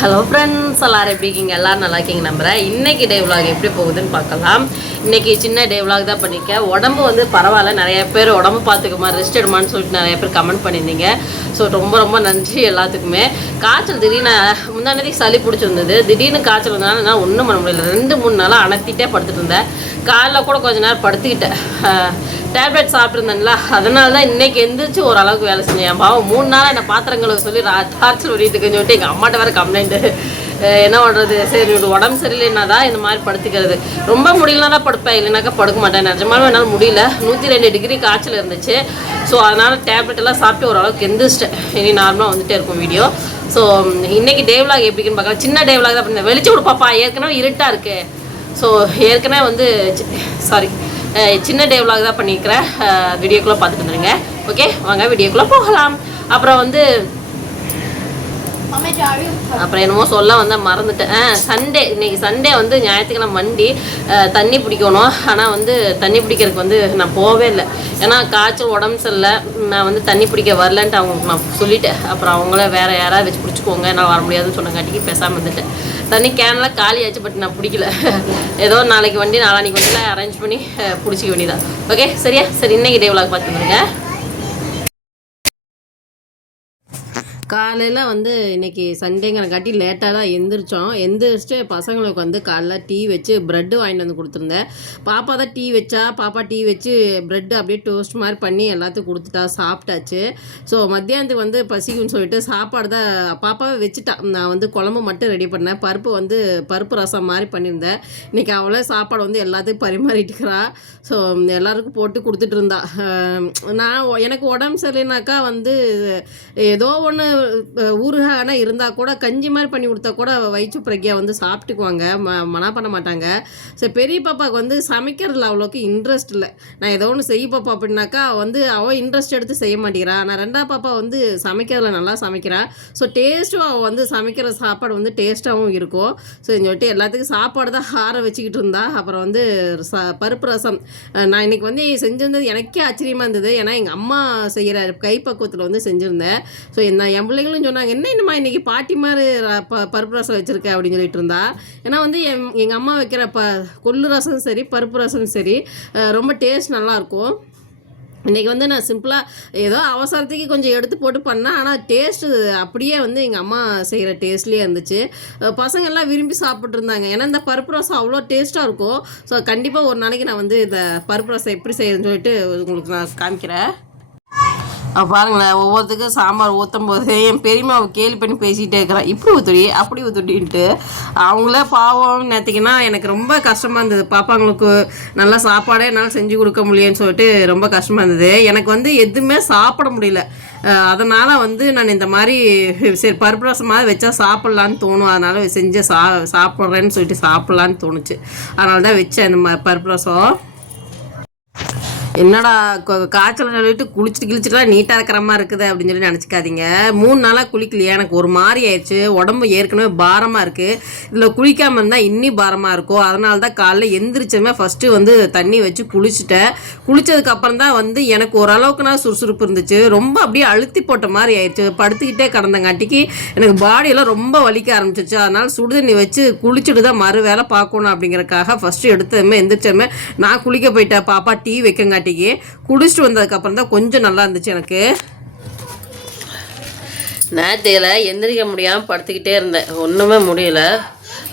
Hello friends எல்லாரும் எப்படி இருக்கீங்க? எல்லோரும் நல்லா இருக்கீங்க நம்புகிறேன் இன்றைக்கி டே விலாக் எப்படி போகுதுன்னு பார்க்கலாம். இன்றைக்கி சின்ன டே விலாக் தான் பண்ணியிருக்கேன் உடம்பு வந்து பரவாயில்ல. நிறைய பேர் உடம்பு பார்த்துக்குமா ரெஸ்ட் எடுமான்னு சொல்லிட்டு நிறைய பேர் கமெண்ட் பண்ணியிருந்தீங்க. ஸோ ரொம்ப ரொம்ப நன்றி எல்லாத்துக்குமே. காய்ச்சல் திடீர்னு முந்தானதி சளி பிடிச்சிருந்தது. திடீர்னு காய்ச்சல் வந்தனால நான் ஒன்றும் பண்ண முடியல. ரெண்டு மூணு நாளாக அணத்திட்டே படுத்துட்டு இருந்தேன். காலைல கூட கொஞ்ச நேரம் படுத்துக்கிட்டேன். டேப்லெட் சாப்பிட்ருந்தேன்ல அதனால தான் இன்னைக்கு எந்திரிச்சு ஓரளவுக்கு வேலை செஞ்சேன். பாவம் மூணு நாளாக என்ன பாத்திரங்களை சொல்லி டார்ச்சர் ஓடிட்டு சொல்லிட்டு எங்கள் அம்மாட்ட வேறு கம்ப்ளைண்ட்டு என்ன பண்ணுறது சரி உடம்பு சரியில்லைன்னா தான் இந்த மாதிரி படுத்துக்கிறது. ரொம்ப முடியலனா தான் படுப்பேன் இல்லைனாக்கா படுக்க மாட்டேன். நிஜமாலும் என்னால் முடியல. நூற்றி ரெண்டு டிகிரி காய்ச்சல் இருந்துச்சு. ஸோ அதனால் டேப்லெட் எல்லாம் சாப்பிட்டு ஓரளவுக்கு எந்திரிச்சிட்டேன். இனி நார்மலாக வந்துட்டே இருக்கும் வீடியோ ஸோ இன்னைக்கு டேவ்லாக் எப்படின்னு பார்க்கலாம். சின்ன டேவ்லாக் தான். பண்ணேன் வெளிச்சு கொடுப்பாப்பா. ஏற்கனவே இருட்டாக இருக்கு. ஸோ ஏற்கனவே வந்து சாரி சின்ன டேவ்லாக் தான் பண்ணியிருக்கிறேன். வீடியோக்குள்ளே பார்த்துட்டு வந்துடுங்க ஓகே வாங்க வீடியோக்குள்ளே போகலாம். அப்புறம் வந்து அப்புறம் என்னமோ சொல்ல வந்தால் மறந்துட்டேன். சண்டே இன்னைக்கு சண்டே வந்து ஞாயிற்றுக்கிழமை வண்டி தண்ணி பிடிக்கணும். ஆனால் வந்து தண்ணி பிடிக்கிறதுக்கு வந்து நான் போகவே இல்லை. ஏன்னா காய்ச்சல் உடம்பு சரியில்லை. நான் வந்து தண்ணி பிடிக்க வரலன்ட்டு அவங்களுக்கு நான் சொல்லிட்டேன். அப்புறம் அவங்கள வேறு யாராவது வச்சு பிடிச்சிக்கோங்க. நான் வர முடியாதுன்னு சொன்னங்காட்டிக்கு பேசாமல் வந்துட்டேன் தண்ணி கேன்லாம் காலியாச்சு பட் நான் பிடிக்கல. ஏதோ நாளைக்கு வண்டி நாளான்னைக்கு வண்டியில் அரேஞ்ச் பண்ணி பிடிச்சிக்க வேண்டியதான் ஓகே சரியா? சரி இன்னைக்கு டே விளாக் பார்த்துருங்க காலையில் வந்து இன்னைக்கு சண்டேங்கிறங்காட்டி லேட்டாக தான் எந்திரிச்சோம். எந்திரிச்சிட்டு பசங்களுக்கு வந்து காலைல டீ வச்சு ப்ரெட்டு வாங்கிட்டு வந்து கொடுத்துருந்தேன். பாப்பா தான் டீ வச்சா பாப்பா டீ வச்சு ப்ரெட்டு அப்படியே டோஸ்ட் மாதிரி பண்ணி எல்லாத்துக்கும் கொடுத்துட்டா சாப்பிட்டாச்சு. ஸோ மத்தியானத்துக்கு வந்து பசிக்குன்னு சொல்லிட்டு சாப்பாடு தான் பாப்பாவே வச்சுட்டா. நான் வந்து குழம்பு மட்டும் ரெடி பண்ணேன். பருப்பு வந்து பருப்பு ரசம் மாதிரி பண்ணியிருந்தேன். இன்னைக்கு அவளே சாப்பாடு வந்து எல்லாத்துக்கும் பரிமாறிட்டுக்கிறா. ஸோ எல்லாருக்கும் போட்டு கொடுத்துட்டு இருந்தா. நான் எனக்கு உடம்பு சரியில்லைனாக்கா வந்து ஏதோ ஒன்று ஊறுகானா இருந்தால் கூட கஞ்சி மாதிரி பண்ணி கொடுத்தா கூட வயிற்று பிரக்யா வந்து சாப்பிட்டுக்குவாங்க. ம மனா பண்ண மாட்டாங்க. சரி பெரிய பாப்பாவுக்கு வந்து சமைக்கிறதுல அவ்வளோக்கு இன்ட்ரெஸ்ட் இல்லை. நான் ஏதோ ஒன்று செய்ய பாப்பா அப்படின்னாக்கா வந்து அவள் இன்ட்ரெஸ்ட் எடுத்து செய்ய மாட்டேங்கிறா. நான் ரெண்டாவது பாப்பா வந்து சமைக்கிறதுல நல்லா சமைக்கிறா. ஸோ டேஸ்ட்டும் அவள் வந்து சமைக்கிற சாப்பாடு வந்து டேஸ்ட்டாகவும் இருக்கும். ஸோ சொல்லிட்டு எல்லாத்துக்கும் சாப்பாடு தான் ஆற வச்சுக்கிட்டு இருந்தா. அப்புறம் வந்து ச பருப்பு ரசம். நான் இன்றைக்கி வந்து செஞ்சிருந்தது எனக்கே ஆச்சரியமாக இருந்தது. ஏன்னா எங்கள் அம்மா செய்கிற கைப்பக்குவத்தில் வந்து செஞ்சுருந்தேன். ஸோ என்ன என் பிள்ளைங்களும் சொன்னாங்க என்ன என்னம்மா இன்றைக்கி பாட்டி மாதிரி ப பருப்பு ரசம் வச்சுருக்க? அப்படின்னு சொல்லிட்டு இருந்தா. ஏன்னா வந்து என் எங்கள் அம்மா வைக்கிற ப கொள்ளு ரசம் சரி பருப்பு ரசம் சரி ரொம்ப டேஸ்ட் நல்லாயிருக்கும் இன்றைக்கி வந்து நான் சிம்பிளாக ஏதோ அவசரத்துக்கு கொஞ்சம் எடுத்து போட்டு பண்ணேன். ஆனால் டேஸ்ட்டு அப்படியே வந்து எங்கள் அம்மா செய்கிற டேஸ்ட்லேயே இருந்துச்சு. பசங்கள்லாம் விரும்பி சாப்பிட்ருந்தாங்க ஏன்னா இந்த பருப்பு ரசம் அவ்வளோ டேஸ்ட்டாக இருக்கும். ஸோ கண்டிப்பாக ஒரு நாளைக்கு நான் வந்து இந்த பருப்பு ரசம் எப்படி செய்யறதுன்னு சொல்லிட்டு உங்களுக்கு நான் காமிக்கிறேன். பாருங்களேன் ஒவ்வொருத்துக்கும் சாம்பார் ஊற்றும் போது என் பெரியம்மாவை கேள்வி பண்ணி பேசிகிட்டே இருக்கிறான் இப்படி ஊற்றுடி அப்படி ஊற்றுடின்ட்டு அவங்களே பாவம் நேற்றுக்குன்னா எனக்கு ரொம்ப கஷ்டமாக இருந்தது. பாப்பாங்களுக்கு நல்லா சாப்பாடே என்னால் செஞ்சு கொடுக்க முடியலன்னு சொல்லிட்டு ரொம்ப கஷ்டமாக இருந்தது. எனக்கு வந்து எதுவுமே சாப்பிட முடியல. அதனால் வந்து நான் இந்த மாதிரி சரி பருப்பு ரசமாக வச்சா சாப்பிட்லான்னு தோணும். அதனால் செஞ்சு சா சாப்பிட்றேன்னு சொல்லிட்டு சாப்பிட்லான்னு தோணுச்சு. அதனால தான் வச்சேன் இந்த மாதிரி பருப்பு ரசம் என்னடா காய்ச்சல் சொல்லிட்டு குளிச்சுட்டு கிழிச்சிட்டுலாம் நீட்டாக இருக்கிற மாதிரி இருக்குது அப்படின்னு சொல்லி நினச்சிக்காதீங்க. மூணு நாளாக குளிக்கலையே எனக்கு ஒரு மாதிரி ஆயிடுச்சு. உடம்பு ஏற்கனவே பாரமாக இருக்குது இதில் குளிக்காமல் இருந்தால் இன்னி பாரமாக இருக்கும் அதனால தான் காலைல எந்திரிச்சமே ஃபஸ்ட்டு வந்து தண்ணி வச்சு குளிச்சுட்டேன். குளித்ததுக்கப்புறம் தான் வந்து எனக்கு ஓரளவுக்கு நான் சுறுசுறுப்பு இருந்துச்சு. ரொம்ப அப்படியே அழுத்தி போட்ட மாதிரி ஆயிடுச்சு. படுத்துக்கிட்டே கடந்தங்காட்டிக்கு எனக்கு பாடியெல்லாம் ரொம்ப வலிக்க ஆரம்பிச்சிச்சு. அதனால் சுடுதண்ணி வச்சு குளிச்சுட்டு தான் மறு வேலை பார்க்கணும் அப்படிங்கிறக்காக ஃபஸ்ட்டு எடுத்ததுமே எந்திரிச்சமே நான் குளிக்க போயிட்டேன். பாப்பா டீ வைக்கங்காட்டி இல்லாட்டிக்கு குடிச்சிட்டு வந்ததுக்கப்புறம் தான் கொஞ்சம் நல்லா இருந்துச்சு எனக்கு. நேரத்தில் எந்திரிக்க முடியாமல் படுத்துக்கிட்டே இருந்தேன். ஒன்றுமே முடியல.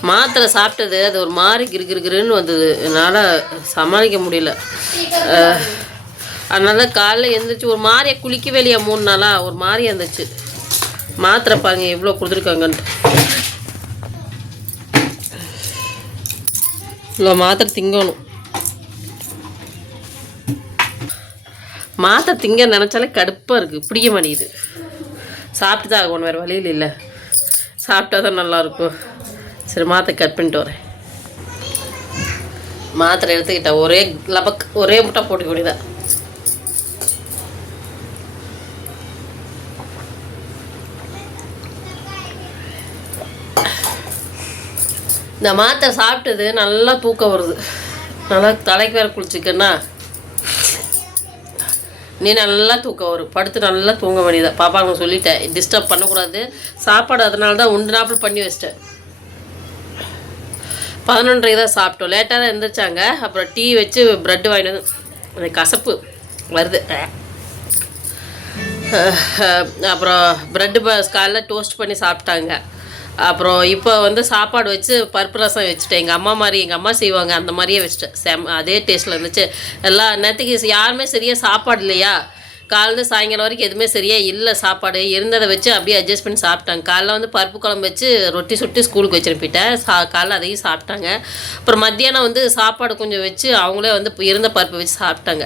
மாத்திரை சாப்பிட்டது அது ஒரு மாதிரி கிருகிருகிருன்னு வந்தது. என்னால் சமாளிக்க முடியல. அதனால காலைல எழுந்திரிச்சு ஒரு மாதிரியே குளிக்கவே இல்லையா மூணு நாளாக ஒரு மாதிரியா இருந்துச்சு. மாத்திரை பாருங்க எவ்வளோ கொடுத்துருக்காங்கன்ட்டு. இவ்வளோ மாத்திரை திங்கணும். மாத்திரை திங்க நினச்சாலே கடுப்பாக இருக்குது பிடிக்க மாட்டேங்குது. சாப்பிட்டு தான் ஆகணும் வேறு வழியில் இல்லை. சாப்பிட்டா தான் நல்லாயிருக்கும் சரி மாத்திரை கட் பண்ணிட்டு வரேன். மாத்திரை எடுத்துக்கிட்டேன் ஒரே லபக் ஒரே முட்டை போட்டுக்க வேண்டியதா இந்த மாத்திரை சாப்பிட்டது நல்லா தூக்கம் வருது. நல்லா தலைக்கு வேற குளிச்சுக்கன்னா நீ நல்லா தூக்கம் வரும். படுத்து நல்லா தூங்க வேண்டியதா பாப்பா அவங்க சொல்லிட்டேன். டிஸ்டர்ப் பண்ணக்கூடாது. சாப்பாடு அதனால தான் உண்டு நாப்பிள் பண்ணி வச்சிட்டேன். பதினொன்றரை தான் சாப்பிட்டோம். லேட்டாக தான் எழுந்திரிச்சாங்க அப்புறம் டீ வச்சு ப்ரெட் வாங்கிட்டு வந்து அந்த கசப்பு வருது. அப்புறம் ப்ரெட்டு காலைல டோஸ்ட் பண்ணி சாப்பிட்டாங்க. அப்புறம் இப்போ வந்து சாப்பாடு வச்சு பருப்பு ரசம் வச்சுட்டேன். எங்கள் அம்மா மாதிரி எங்கள் அம்மா செய்வாங்க. அந்த மாதிரியே வச்சுட்டேன். செம் அதே டேஸ்ட்டில் இருந்துச்சு. எல்லாம் நேரத்துக்கு யாருமே சரியாக சாப்பாடு இல்லையா? காலைல சாயங்காலம் வரைக்கும் எதுவுமே சரியாக இல்லை சாப்பாடு. இருந்ததை வச்சு அப்படியே அட்ஜஸ்ட் பண்ணி சாப்பிட்டாங்க. காலைல வந்து பருப்பு குழம்பு வச்சு ரொட்டி சுட்டு ஸ்கூலுக்கு வச்சிருப்பிட்டேன் சா காலைல அதையும் சாப்பிட்டாங்க. அப்புறம் மத்தியானம் வந்து சாப்பாடு கொஞ்சம் வச்சு அவங்களே வந்து இருந்த பருப்பு வச்சு சாப்பிட்டாங்க.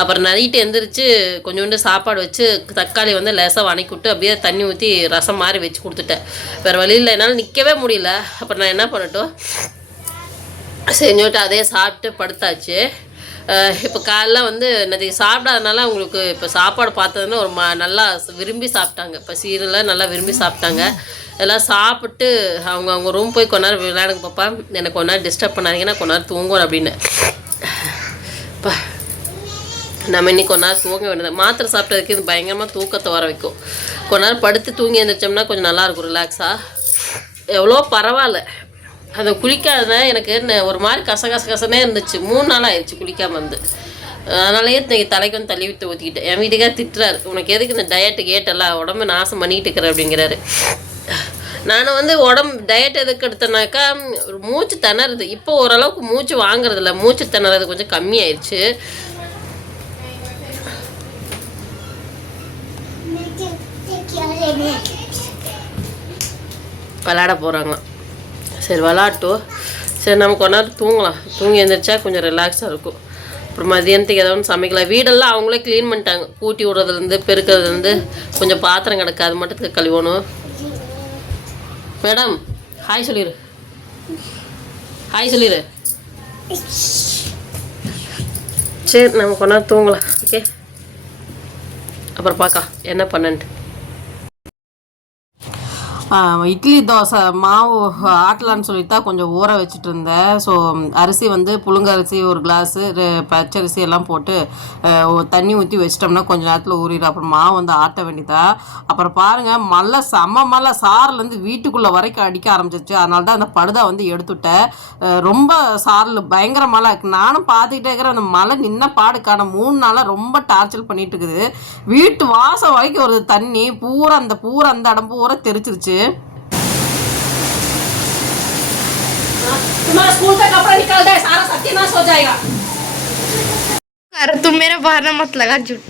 அப்புறம் நைட்டு எந்திரிச்சு கொஞ்சோண்டு சாப்பாடு வச்சு தக்காளி வந்து லேசாக வணக்கி விட்டு அப்படியே தண்ணி ஊற்றி ரசம் மாதிரி வச்சு கொடுத்துட்டேன். வேறு வழியில் என்னால் நிற்கவே முடியல. அப்புறம் நான் என்ன பண்ணட்டும்? செஞ்சுட்டு அதே சாப்பிட்டு படுத்தாச்சு. இப்போ காலைல வந்து இன்னைக்கு சாப்பிடாதனால அவங்களுக்கு இப்போ சாப்பாடு பார்த்ததுன்னா ஒரு ம நல்லா விரும்பி சாப்பிட்டாங்க. இப்போ சீரியலாக நல்லா விரும்பி சாப்பிட்டாங்க. எல்லாம் சாப்பிட்டு அவங்க அவங்க ரூம் போய் கொஞ்ச நேரம் விளையாடுங்க பாப்பா. எனக்கு கொஞ்ச நேரம் டிஸ்டர்ப் பண்ணாதீங்கன்னா கொஞ்ச நேரம் தூங்குவோம் அப்படின்னு. இப்போ நம்ம இன்னைக்கு கொஞ்ச நேரம் தூங்க வேண்டியது மாத்திரை சாப்பிட்டதுக்கு இது பயங்கரமாக தூக்கத்தை வர வைக்கும். கொஞ்ச நேரம் படுத்து தூங்கி எழுந்திரிச்சோம்னா கொஞ்சம் நல்லாயிருக்கும் ரிலாக்ஸாக எவ்வளோ பரவாயில்ல. அதை குளிக்காத எனக்கு என்ன ஒரு மாதிரி கச கச கசனே இருந்துச்சு. மூணு நாள் ஆயிடுச்சு குளிக்காமல் வந்து அதனாலயே இன்னைக்கு தலைக்கு வந்து தள்ளி விட்டு ஊற்றிக்கிட்டேன் என் வீட்டுக்காக திட்டுறாரு. உனக்கு எதுக்கு இந்த டயட்டு கேட்டெல்லாம் உடம்பு நாசம் பண்ணிட்டு இருக்கிற அப்படிங்கிறாரு. நான் வந்து உடம்பு டயட் எதுக்கு எடுத்தேனாக்கா ஒரு மூச்சு திணறுது. இப்போ ஓரளவுக்கு மூச்சு வாங்குறதில்ல. மூச்சு திணறது கொஞ்சம் கம்மியாயிடுச்சு விளாட போகிறாங்க சரி விளாட்டும் சரி நம்ம கொஞ்ச நேரம் தூங்கலாம். தூங்கி எழுந்திரிச்சா கொஞ்சம் ரிலாக்ஸாக இருக்கும். அப்புறம் மதியானத்துக்கு ஏதாவது ஒன்று சமைக்கலாம். வீடெல்லாம் அவங்களே க்ளீன் பண்ணிட்டாங்க. கூட்டி விடுறதுலேருந்து பெருக்கிறதுலேருந்து கொஞ்சம் பாத்திரம் கிடக்கு அது மட்டும் கழுவணும். மேடம் ஹாய் சொல்லிடு ஹாய் சொல்லிடு சரி நம்ம கொஞ்ச தூங்கலாம். ஓகே அப்புறம் பார்க்கலாம். என்ன பண்ணன்ட்டு. இட்லி தோசை மாவு ஆட்டலான்னு சொல்லிட்டு தான் கொஞ்சம் ஊற வச்சுட்டு இருந்தேன். ஸோ அரிசி வந்து புழுங்க அரிசி ஒரு கிளாஸு பச்சரிசி எல்லாம் போட்டு தண்ணி ஊற்றி வச்சிட்டோம்னா கொஞ்சம் நேரத்தில் ஊறிடும். அப்புறம் மாவு வந்து ஆட்ட வேண்டியதா? அப்புறம் பாருங்கள் மழை செம்ம மழை. சாரலேருந்து வீட்டுக்குள்ளே வரைக்கும் அடிக்க ஆரம்பிச்சிச்சு அதனால தான் அந்த படுதா வந்து எடுத்துட்டேன். ரொம்ப சாரல் பயங்கர மழை. நானும் பார்த்துக்கிட்டே இருக்கிறேன் அந்த மழை நின்ன பாடுக்கான மூணு நாளாக ரொம்ப டார்ச்சர் பண்ணிட்டு இருக்குது. வீட்டு வாசம் வரைக்கும் ஒரு தண்ணி. பூரா அந்த பூரா அந்த இடம் பூரா தெரிச்சிருச்சு तुम्हारा स्कूल का कपड़ा निकल गया सारा सत्यानाश हो जाएगा अरे तुम मेरा बहाना मत लगा झूठ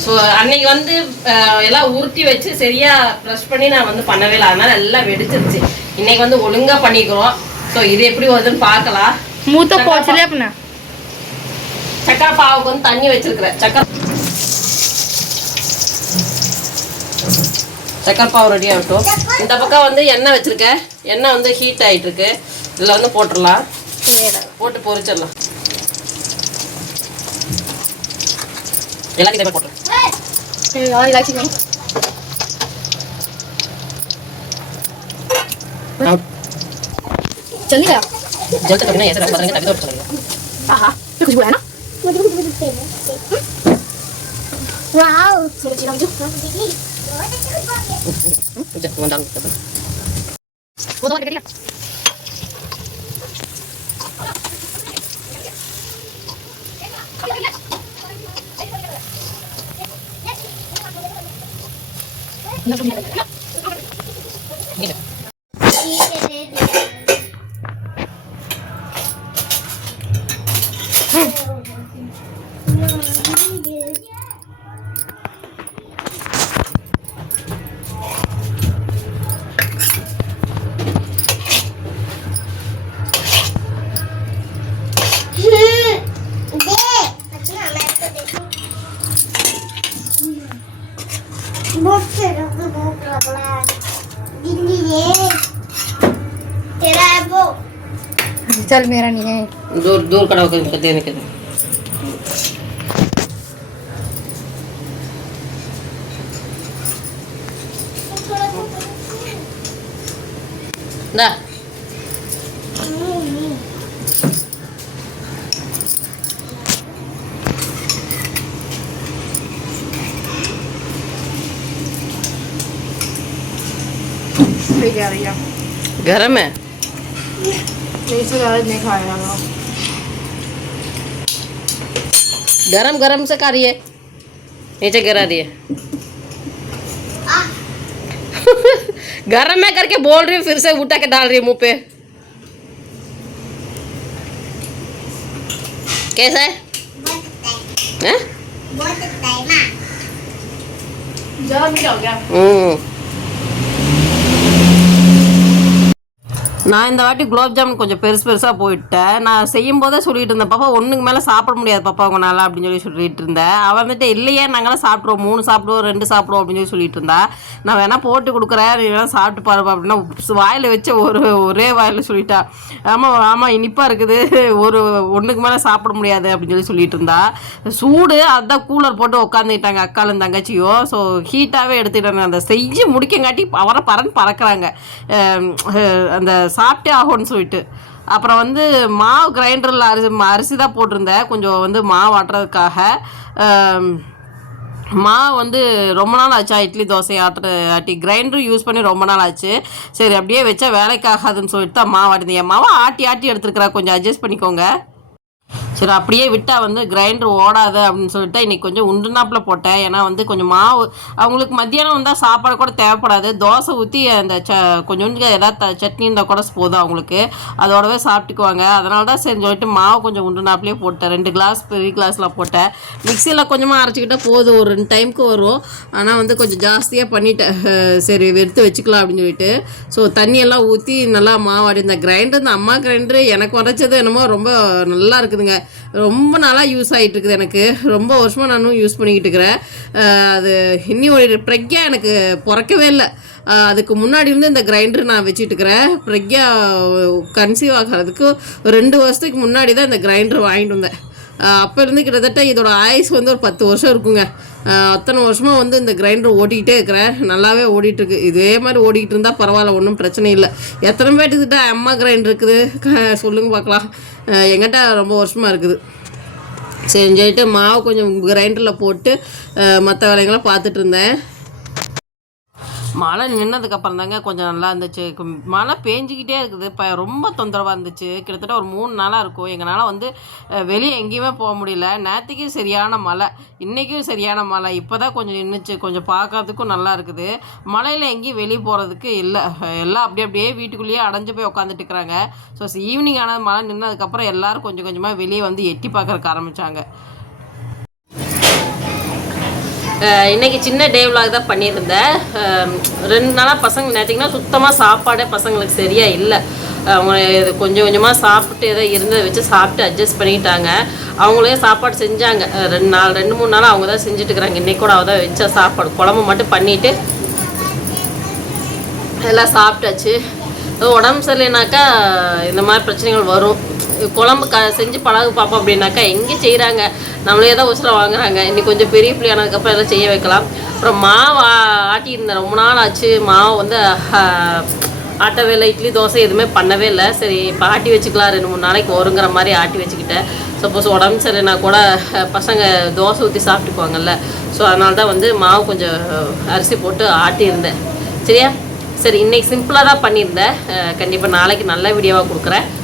ஸோ அன்னைக்கு வந்து அஹ், எல்லாம் உருட்டி வச்சு சரியா ப்ரெஷ் பண்ணி நான் வந்து பண்ணவே இல்லை அதனால எல்லாம் வெடிச்சிருச்சு இன்னைக்கு வந்து ஒழுங்கா பண்ணிக்கிறோம் ஸோ இது எப்படி வருதுன்னு பார்க்கலாம் मुंह तो पोछ ले अपना சக்கரை பாவுக்கு வந்து தண்ணி வச்சிருக்கிறேன் சக்கரை சக்கரை பாவு ரெடி ஆகட்டும் இந்த பக்கம் வந்து எண்ணெய் வச்சிருக்கேன் எண்ணெய் வந்து ஹீட் ஆயிட்டு இருக்கு இதில் வந்து போட்டுடலாம் போட்டு பொரிச்சிடலாம் எல்லாத்தையும் போட்டுருலாம் और इलायची नहीं जल्दी करा जल्द तक नहीं ऐसे रंग बदलेंगे तभी तो चलेगा हाँ फिर खुशबू है ना वाओ 嗯，嗯，走，我们走。我到那边去。你到那边去。चल मेरा नहीं है। दूर दूर खड़ा होकर उसको देने के लिए। ना। गर्म है। गरम है ज़्यादा नहीं खाएगा गरम गरम से खा रही है नीचे गिरा दिए। गरम में करके बोल रही हूँ फिर से उठा के डाल रही है मुँह पे। कैसा है? हैं? बहुत मीठा हो गया। நான் இந்த வாட்டி குலோப் ஜாமுன் கொஞ்சம் பெருசு பெருசாக போயிட்டேன். நான் செய்யும் போதே சொல்லிட்டு இருந்தேன் பாப்பா ஒன்றுக்கு மேலே சாப்பிட முடியாது பாப்பா உங்களால் அப்படின்னு சொல்லி சொல்லிட்டு இருந்தேன். அவள் வந்துட்டு இல்லையே நாங்களாம் சாப்பிடுவோம் மூணு சாப்பிடுவோம் ரெண்டு சாப்பிடுவோம் அப்படின்னு சொல்லி சொல்லிட்டு இருந்தா. நான் வேணா போட்டு கொடுக்குறேன் நீ சாப்பிட்டு பாருப்பா அப்படின்னா வாயில் வச்ச ஒரு ஒரே வாயில் சொல்லிட்டா. ஆமாம் ஆமாம் இனிப்பாக இருக்குது. ஒரு ஒன்றுக்கு மேலே சாப்பிட முடியாது அப்படின்னு சொல்லி சொல்லிட்டு இருந்தா. சூடு அதான் கூலர் போட்டு உட்காந்துக்கிட்டாங்க அக்காலும் தங்கச்சியோ ஸோ ஹீட்டாகவே எடுத்துக்கிட்டாங்க. அந்த செஞ்சு முடிக்கங்காட்டி அவரை பறந்து பறக்கிறாங்க. அந்த சாப்பிட்டே ஆகும்னு சொல்லிட்டு. அப்புறம் வந்து மாவு கிரைண்டரில் அரிசி அரிசி தான் போட்டிருந்தேன். கொஞ்சம் வந்து மாவு ஆட்டுறதுக்காக. மாவு வந்து ரொம்ப நாள் ஆச்சா. இட்லி தோசை ஆட்டுற ஆட்டி கிரைண்டரும் யூஸ் பண்ணி ரொம்ப நாள் ஆச்சு. சரி அப்படியே வச்சா வேலைக்கு ஆகாதுன்னு சொல்லிட்டு தான் மாவு ஆட்டுது என் மாவை ஆட்டி ஆட்டி எடுத்துருக்குறா கொஞ்சம் அட்ஜஸ்ட் பண்ணிக்கோங்க. சரி அப்படியே விட்டால் வந்து கிரைண்டர் ஓடாது அப்படின்னு சொல்லிட்டு இன்னைக்கு கொஞ்சம் உண்டுனாப்பில் போட்டேன். ஏன்னா வந்து கொஞ்சம் மாவு அவங்களுக்கு மத்தியானம் வந்தால் சாப்பாடு கூட தேவைப்படாது. தோசை ஊற்றி அந்த ச கொஞ்சோண்டு ஏதாவது த- சட்னி இருந்தால் கூட போதும் அவங்களுக்கு. அதோடவே சாப்பிட்டுக்குவாங்க. அதனால தான் சரி சொல்லிட்டு மாவு கொஞ்சம் உண்டுனாப்பிலே போட்டேன். ரெண்டு கிளாஸ் பெரிய கிளாஸில் போட்டேன். மிக்சியில் கொஞ்சமாக அரைச்சிக்கிட்டால் போதும். ஒரு ரெண்டு டைமுக்கு வரும். ஆனால் வந்து கொஞ்சம் ஜாஸ்தியாக பண்ணிட்டேன். சரி எடுத்து வச்சுக்கலாம் அப்படின்னு சொல்லிட்டு. ஸோ தண்ணியெல்லாம் ஊற்றி நல்லா மாவாடி இந்த கிரைண்டர் இந்த அம்மா கிரைண்டரு எனக்கு உரைச்சது என்னமோ ரொம்ப நல்லா இருக்குதுங்க. ரொம்ப நாளாக யூஸ் ஆகிட்டு இருக்குது எனக்கு. ரொம்ப வருஷமாக நானும் யூஸ் பண்ணிக்கிட்டு இருக்கிறேன். அது இன்னி ஒரு பிரக்யா எனக்கு பிறக்கவே இல்லை. அதுக்கு முன்னாடி இருந்து இந்த கிரைண்டர் நான் வச்சுட்டு இருக்கிறேன். பிரக்யா கன்சீவ் ஆகிறதுக்கு ரெண்டு வருஷத்துக்கு முன்னாடி தான் இந்த கிரைண்டர் வாங்கிட்டு வந்தேன். அப்போ இருந்து கிட்டத்தட்ட இதோட ஆயுஸ் வந்து ஒரு பத்து வருஷம் இருக்குங்க. அத்தனை வருஷமாக வந்து இந்த கிரைண்டர் ஓட்டிக்கிட்டே இருக்கிறேன் நல்லாவே ஓடிட்டுருக்கு. இதே மாதிரி ஓடிக்கிட்டு இருந்தால் பரவாயில்ல ஒன்றும் பிரச்சனை இல்லை. எத்தனை பேர்ட்டுக்கிட்ட அம்மா கிரைண்டர் இருக்குது? க- சொல்லுங்க பார்க்கலாம் எங்கிட்ட ரொம்ப வருஷமாக இருக்குது. செஞ்சுட்டு சொல்லிட்டு மாவு கொஞ்சம் கிரைண்டரில் போட்டு மற்ற வேலைங்களாம் பார்த்துட்டு இருந்தேன். மழை நின்னதுக்கப்புறம் தாங்க கொஞ்சம் நல்லா இருந்துச்சு. மழை பேஞ்சிக்கிட்டே இருக்குது. இப்போ ரொம்ப தொந்தரவாக இருந்துச்சு. கிட்டத்தட்ட ஒரு மூணு நாளாக இருக்கும். எங்களால் வந்து வெளியே எங்கேயுமே போக முடியல. நேற்றுக்கும் சரியான மழை இன்றைக்கும் சரியான மழை. இப்போ தான் கொஞ்சம் நின்றுச்சு கொஞ்சம் பார்க்கறதுக்கும் நல்லா இருக்குது. மழையில் எங்கேயும் வெளியே போகிறதுக்கு இல்லை. எல்லாம் அப்படியே அப்படியே வீட்டுக்குள்ளேயே அடைஞ்சு போய் உட்காந்துட்டு இருக்கிறாங்க. ஸோ ஈவினிங் ஆனால் மழை நின்னதுக்கப்புறம் எல்லோரும் கொஞ்சம் கொஞ்சமாக வெளியே வந்து எட்டி பார்க்கறக்கு ஆரம்பித்தாங்க இன்றைக்கி இன்னைக்கு சின்ன டே விலாக் தான் பண்ணியிருந்தேன். ரெண்டு நாளாக பசங்க நேற்றிங்கன்னா சுத்தமாக சாப்பாடே பசங்களுக்கு சரியாக இல்லை. அவங்க இது கொஞ்சம் கொஞ்சமாக சாப்பிட்டு ஏதோ இருந்ததை வச்சு சாப்பிட்டு அட்ஜஸ்ட் பண்ணிக்கிட்டாங்க. அவங்களே சாப்பாடு செஞ்சாங்க. ரெண்டு நாள் ரெண்டு மூணு நாள் அவங்க தான் செஞ்சுட்டு இருக்கிறாங்க. இன்னைக்கு கூட அவள் தான் சாப்பாடு. குழம்பு மட்டும் பண்ணிவிட்டு எல்லாம் சாப்பிட்டாச்சு. உடம்பு சரியில்லைனாக்கா இந்த மாதிரி பிரச்சனைகள் வரும். குழம்பு க செஞ்சு பழகு பார்ப்போம் அப்படின்னாக்கா எங்கே செய்கிறாங்க நம்மளே தான் உசுரை வாங்குறாங்க. இன்னைக்கு கொஞ்சம் பெரிய பிள்ளையானதுக்கப்புறம் எல்லாம் செய்ய வைக்கலாம். அப்புறம் மாவு ஆட்டியிருந்தேன் ரொம்ப நாள் ஆச்சு. மாவு வந்து ஆட்டவே இல்லை. இட்லி தோசை எதுவுமே பண்ணவே இல்லை. சரி இப்போ ஆட்டி வச்சுக்கலாம். ரெண்டு மூணு நாளைக்கு வருங்கிற மாதிரி ஆட்டி வச்சுக்கிட்டேன். சப்போஸ் உடம்பு சரினா கூட பசங்க தோசை ஊற்றி சாப்பிட்டுக்குவாங்கல்ல. ஸோ அதனால தான் வந்து மாவு கொஞ்சம் அரிசி போட்டு ஆட்டியிருந்தேன் சரியா? சரி இன்னைக்கு சிம்பிளாக தான் பண்ணியிருந்தேன். கண்டிப்பாக நாளைக்கு நல்ல வீடியோவாக கொடுக்குறேன்.